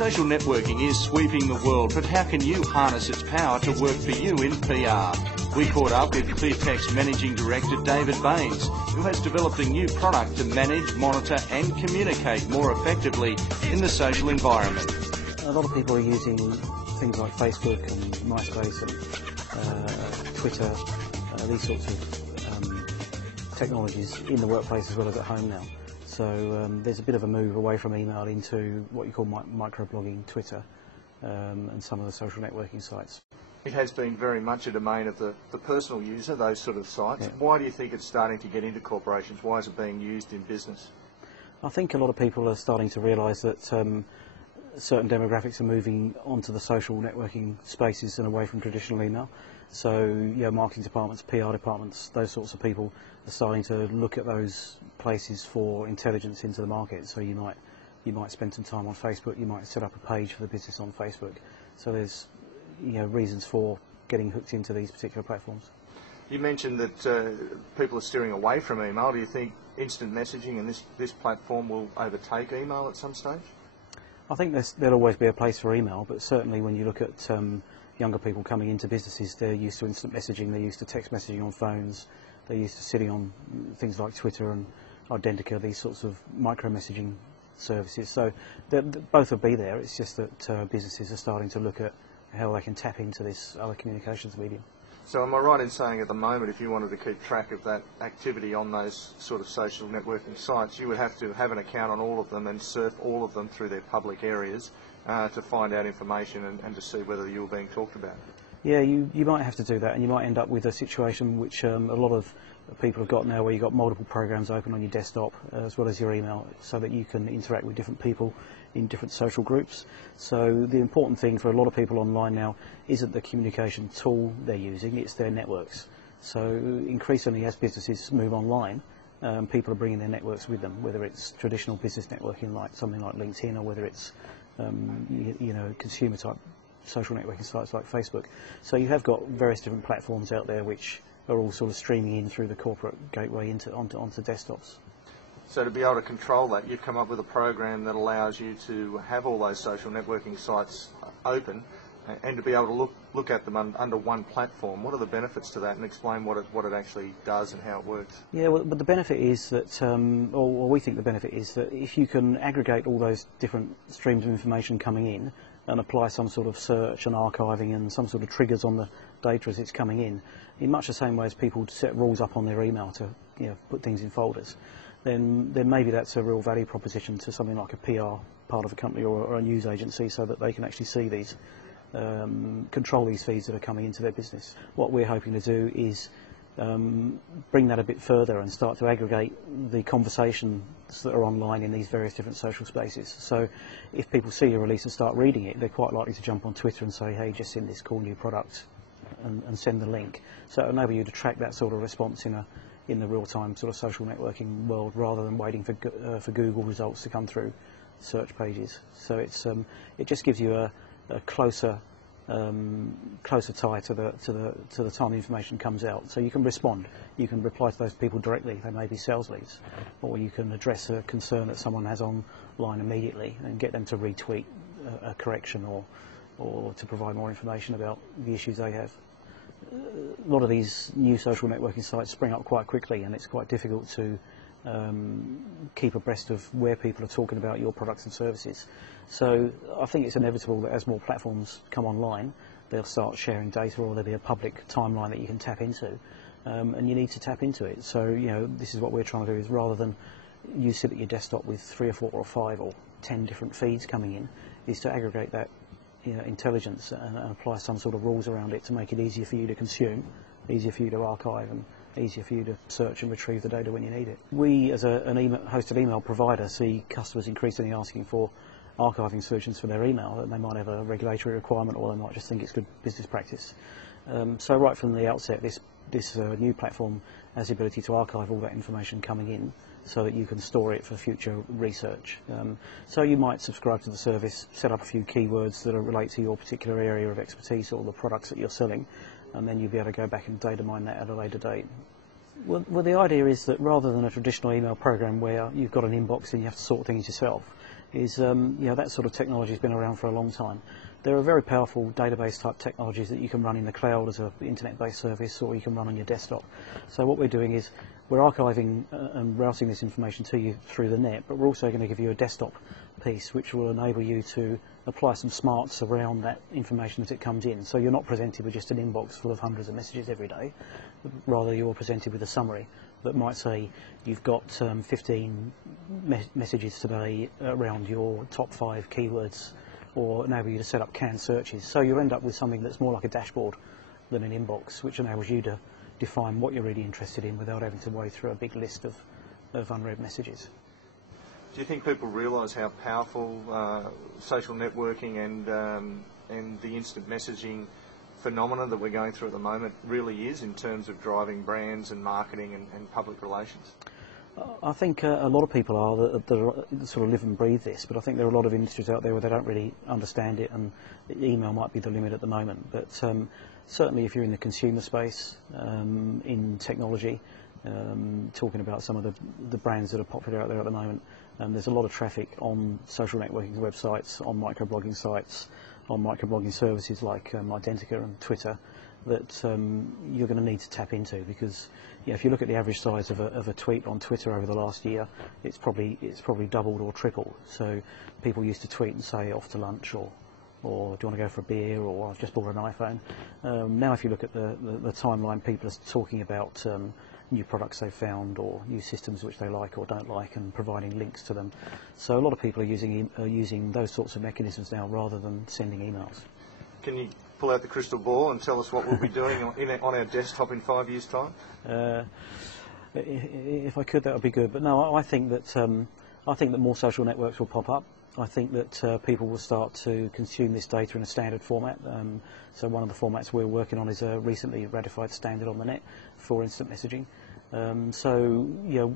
Social networking is sweeping the world, but how can you harness its power to work for you in PR? We caught up with Cleartext Managing Director David Baines, who has developed a new product to manage, monitor and communicate more effectively in the social environment. A lot of people are using things like Facebook and MySpace and Twitter, these sorts of technologies in the workplace as well as at home now. So there's a bit of a move away from email into what you call microblogging, Twitter, and some of the social networking sites. It has been very much a domain of the personal user, those sort of sites. Yeah. Why do you think it's starting to get into corporations? Why is it being used in business? I think a lot of people are starting to realise that certain demographics are moving onto the social networking spaces and away from traditional email. So, marketing departments, PR departments, those sorts of people are starting to look at those places for intelligence into the market. So you might spend some time on Facebook, you might set up a page for the business on Facebook. So there's reasons for getting hooked into these particular platforms. You mentioned that people are steering away from email. Do you think instant messaging and this platform will overtake email at some stage? I think there'll always be a place for email, but certainly when you look at younger people coming into businesses, they're used to instant messaging, they're used to text messaging on phones, they're used to sitting on things like Twitter and Identica, these sorts of micro-messaging services. So both will be there, it's just that businesses are starting to look at how they can tap into this other communications medium. So am I right in saying at the moment, if you wanted to keep track of that activity on those sort of social networking sites, you would have to have an account on all of them and surf all of them through their public areas to find out information and to see whether you were being talked about? Yeah, you might have to do that, and you might end up with a situation which a lot of people have got now, where you've got multiple programs open on your desktop as well as your email, so that you can interact with different people in different social groups. So the important thing for a lot of people online now isn't the communication tool they're using, it's their networks. So increasingly, as businesses move online, people are bringing their networks with them, whether it's traditional business networking like something like LinkedIn, or whether it's consumer type social networking sites like Facebook. So you have got various different platforms out there which are all sort of streaming in through the corporate gateway onto desktops. So to be able to control that, you've come up with a program that allows you to have all those social networking sites open and to be able to look at them under one platform. What are the benefits to that, and explain what it actually does and how it works? Yeah, well, but the benefit is that, or we think the benefit is that if you can aggregate all those different streams of information coming in and apply some sort of search and archiving and some sort of triggers on the data as it's coming in much the same way as people set rules up on their email to put things in folders, then maybe that's a real value proposition to something like a PR part of a company or a news agency, so that they can actually see these, control these feeds that are coming into their business. What we're hoping to do is bring that a bit further and start to aggregate the conversations that are online in these various different social spaces. So if people see a release and start reading it, they're quite likely to jump on Twitter and say, hey, just seen this cool new product, and send the link. So it'll enable you to track that sort of response in the real-time sort of social networking world, rather than waiting for Google results to come through search pages. So it just gives you a closer tie to the time the information comes out. So you can respond. You can reply to those people directly. They may be sales leads, or you can address a concern that someone has online immediately and get them to retweet a correction or to provide more information about the issues they have. A lot of these new social networking sites spring up quite quickly, and it's quite difficult to keep abreast of where people are talking about your products and services. So I think it's inevitable that as more platforms come online, they'll start sharing data, or there'll be a public timeline that you can tap into, and you need to tap into it. So this is what we're trying to do, is rather than you sit at your desktop with 3 or 4 or 5 or 10 different feeds coming in, is to aggregate that intelligence and apply some sort of rules around it to make it easier for you to consume, easier for you to archive, and easier for you to search and retrieve the data when you need it. We, as an hosted email provider, see customers increasingly asking for archiving solutions for their email, and they might have a regulatory requirement, or they might just think it's good business practice. So right from the outset, this new platform has the ability to archive all that information coming in, so that you can store it for future research. So you might subscribe to the service, set up a few keywords that relate to your particular area of expertise or the products that you're selling, and then you'll be able to go back and data mine that at a later date. Well, the idea is that rather than a traditional email program where you've got an inbox and you have to sort things yourself, is that sort of technology has been around for a long time. There are very powerful database type technologies that you can run in the cloud as an internet-based service, or you can run on your desktop. So what we're doing is we're archiving and routing this information to you through the net, but we're also going to give you a desktop piece which will enable you to apply some smarts around that information as it comes in. So you're not presented with just an inbox full of hundreds of messages every day, rather you're presented with a summary that might say you've got 15 messages today around your top 5 keywords, or enable you to set up canned searches. So you'll end up with something that's more like a dashboard than an inbox, which enables you to define what you're really interested in without having to wade through a big list of unread messages. Do you think people realise how powerful social networking and the instant messaging phenomenon that we're going through at the moment really is in terms of driving brands and marketing and public relations? I think a lot of people are that sort of live and breathe this, but I think there are a lot of industries out there where they don't really understand it, and email might be the limit at the moment. But certainly if you're in the consumer space, in technology, talking about some of the brands that are popular out there at the moment, there's a lot of traffic on social networking websites, on microblogging sites, on microblogging services like Identica and Twitter, that you're going to need to tap into, because if you look at the average size of a tweet on Twitter over the last year, it's probably doubled or tripled. So people used to tweet and say off to lunch, or do you want to go for a beer, or I've just bought an iPhone. Now if you look at the timeline, people are talking about new products they've found, or new systems which they like or don't like, and providing links to them. So a lot of people are using those sorts of mechanisms now rather than sending emails. Can you pull out the crystal ball and tell us what we'll be doing on our desktop in 5 years' time? If I could, that would be good. But no, I think that more social networks will pop up. I think that people will start to consume this data in a standard format. So one of the formats we're working on is a recently ratified standard on the net for instant messaging. So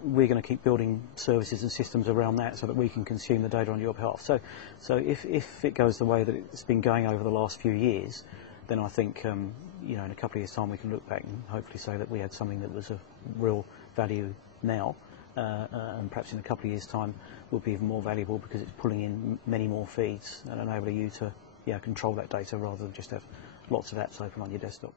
we're going to keep building services and systems around that so that we can consume the data on your behalf. So if it goes the way that it's been going over the last few years, then I think in a couple of years' time we can look back and hopefully say that we had something that was of real value now, and perhaps in a couple of years' time will be even more valuable because it's pulling in many more feeds and enabling you to control that data rather than just have lots of apps open on your desktop.